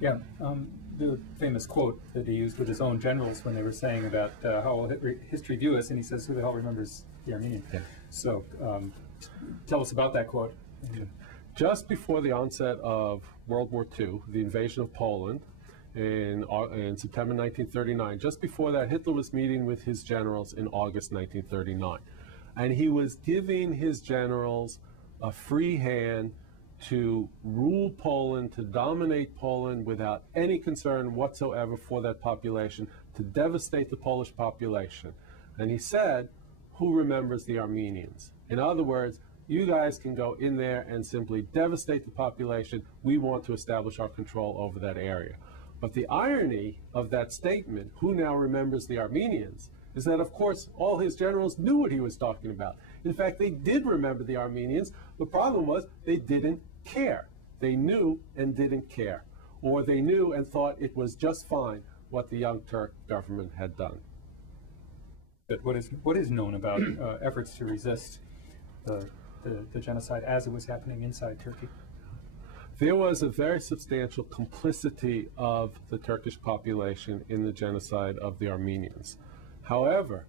Yeah, the famous quote that he used with his own generals when they were saying about how will history view us, and he says, "Who the hell remembers the Armenian?" Yeah. So, tell us about that quote. Just before the onset of World War II, the invasion of Poland in September 1939, just before that, Hitler was meeting with his generals in August 1939. And he was giving his generals a free hand to rule Poland, to dominate Poland without any concern whatsoever for that population, to devastate the Polish population. And he said, "Who remembers the Armenians?" In other words, you guys can go in there and simply devastate the population. We want to establish our control over that area. But the irony of that statement, "Who now remembers the Armenians?" is that, of course, all his generals knew what he was talking about. In fact, they did remember the Armenians. The problem was they didn't care. They knew and didn't care. Or they knew and thought it was just fine what the Young Turk government had done. But what is known about efforts to resist the genocide as it was happening inside Turkey? There was a very substantial complicity of the Turkish population in the genocide of the Armenians. However,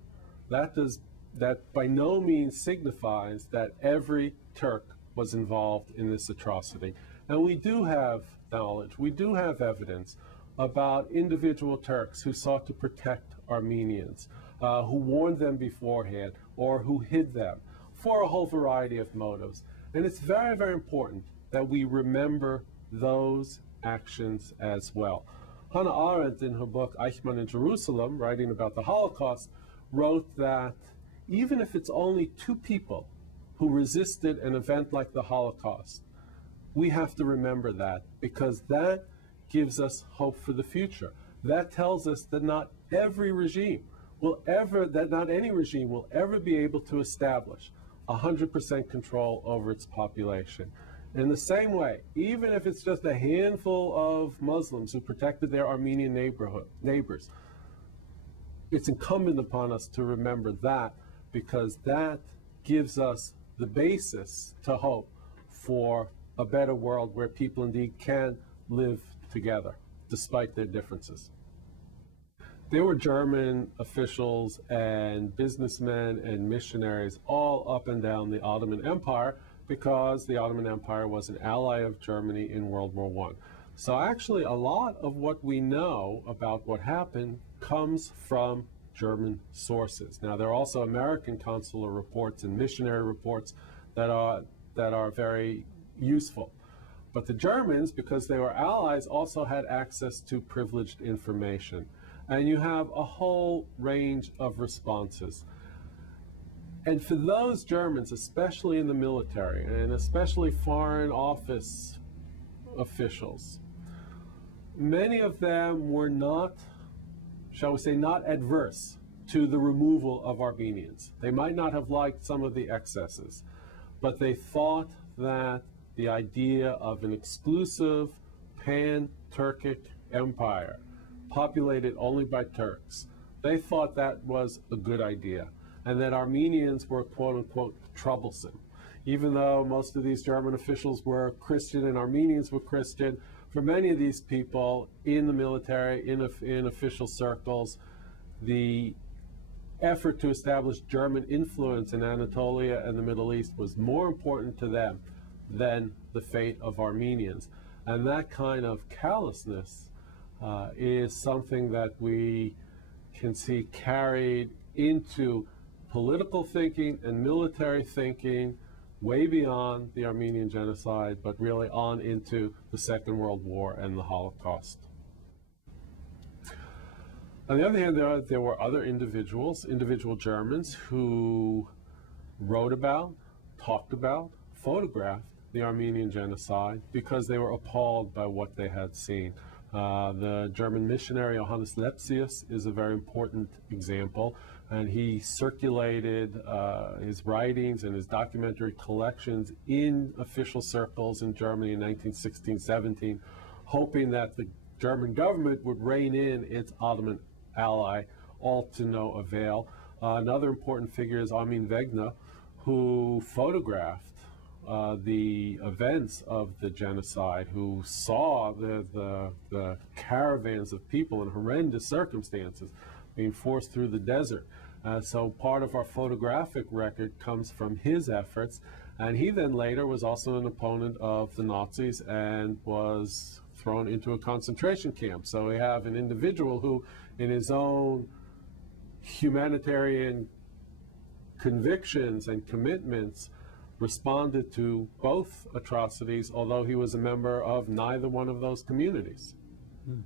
that by no means signifies that every Turk was involved in this atrocity. And we do have knowledge, we do have evidence about individual Turks who sought to protect Armenians, who warned them beforehand, or who hid them for a whole variety of motives. And it's very, very important that we remember those actions as well. Hannah Arendt, in her book Eichmann in Jerusalem, writing about the Holocaust, wrote that even if it's only two people who resisted an event like the Holocaust, we have to remember that, because that gives us hope for the future. That tells us that not every regime will ever, that not any regime will ever be able to establish 100% control over its population. In the same way, even if it's just a handful of Muslims who protected their Armenian neighbors, it's incumbent upon us to remember that, because that gives us the basis to hope for a better world where people indeed can live together despite their differences. There were German officials and businessmen and missionaries all up and down the Ottoman Empire, because the Ottoman Empire was an ally of Germany in World War I. So actually a lot of what we know about what happened comes from German sources. Now, there are also American consular reports and missionary reports that are very useful. But the Germans, because they were allies, also had access to privileged information. And you have a whole range of responses. And for those Germans, especially in the military, and especially foreign office officials, many of them were not, shall we say, not adverse to the removal of Armenians. They might not have liked some of the excesses, but they thought that the idea of an exclusive pan-Turkic empire populated only by Turks, they thought that was a good idea, and that Armenians were quote-unquote troublesome. Even though most of these German officials were Christian and Armenians were Christian, for many of these people in the military, in official circles, the effort to establish German influence in Anatolia and the Middle East was more important to them than the fate of Armenians. And that kind of callousness is something that we can see carried into political thinking and military thinking way beyond the Armenian Genocide, but really on into the Second World War and the Holocaust. On the other hand, there were other individual Germans who wrote about, talked about, photographed the Armenian Genocide because they were appalled by what they had seen. The German missionary Johannes Lepsius is a very important example, and he circulated his writings and his documentary collections in official circles in Germany in 1916-17, hoping that the German government would rein in its Ottoman ally, all to no avail. Another important figure is Armin Wegener, who photographed the events of the genocide, who saw the caravans of people in horrendous circumstances being forced through the desert. So part of our photographic record comes from his efforts, and he then later was also an opponent of the Nazis and was thrown into a concentration camp. So we have an individual who, in his own humanitarian convictions and commitments, responded to both atrocities, although he was a member of neither one of those communities. Mm.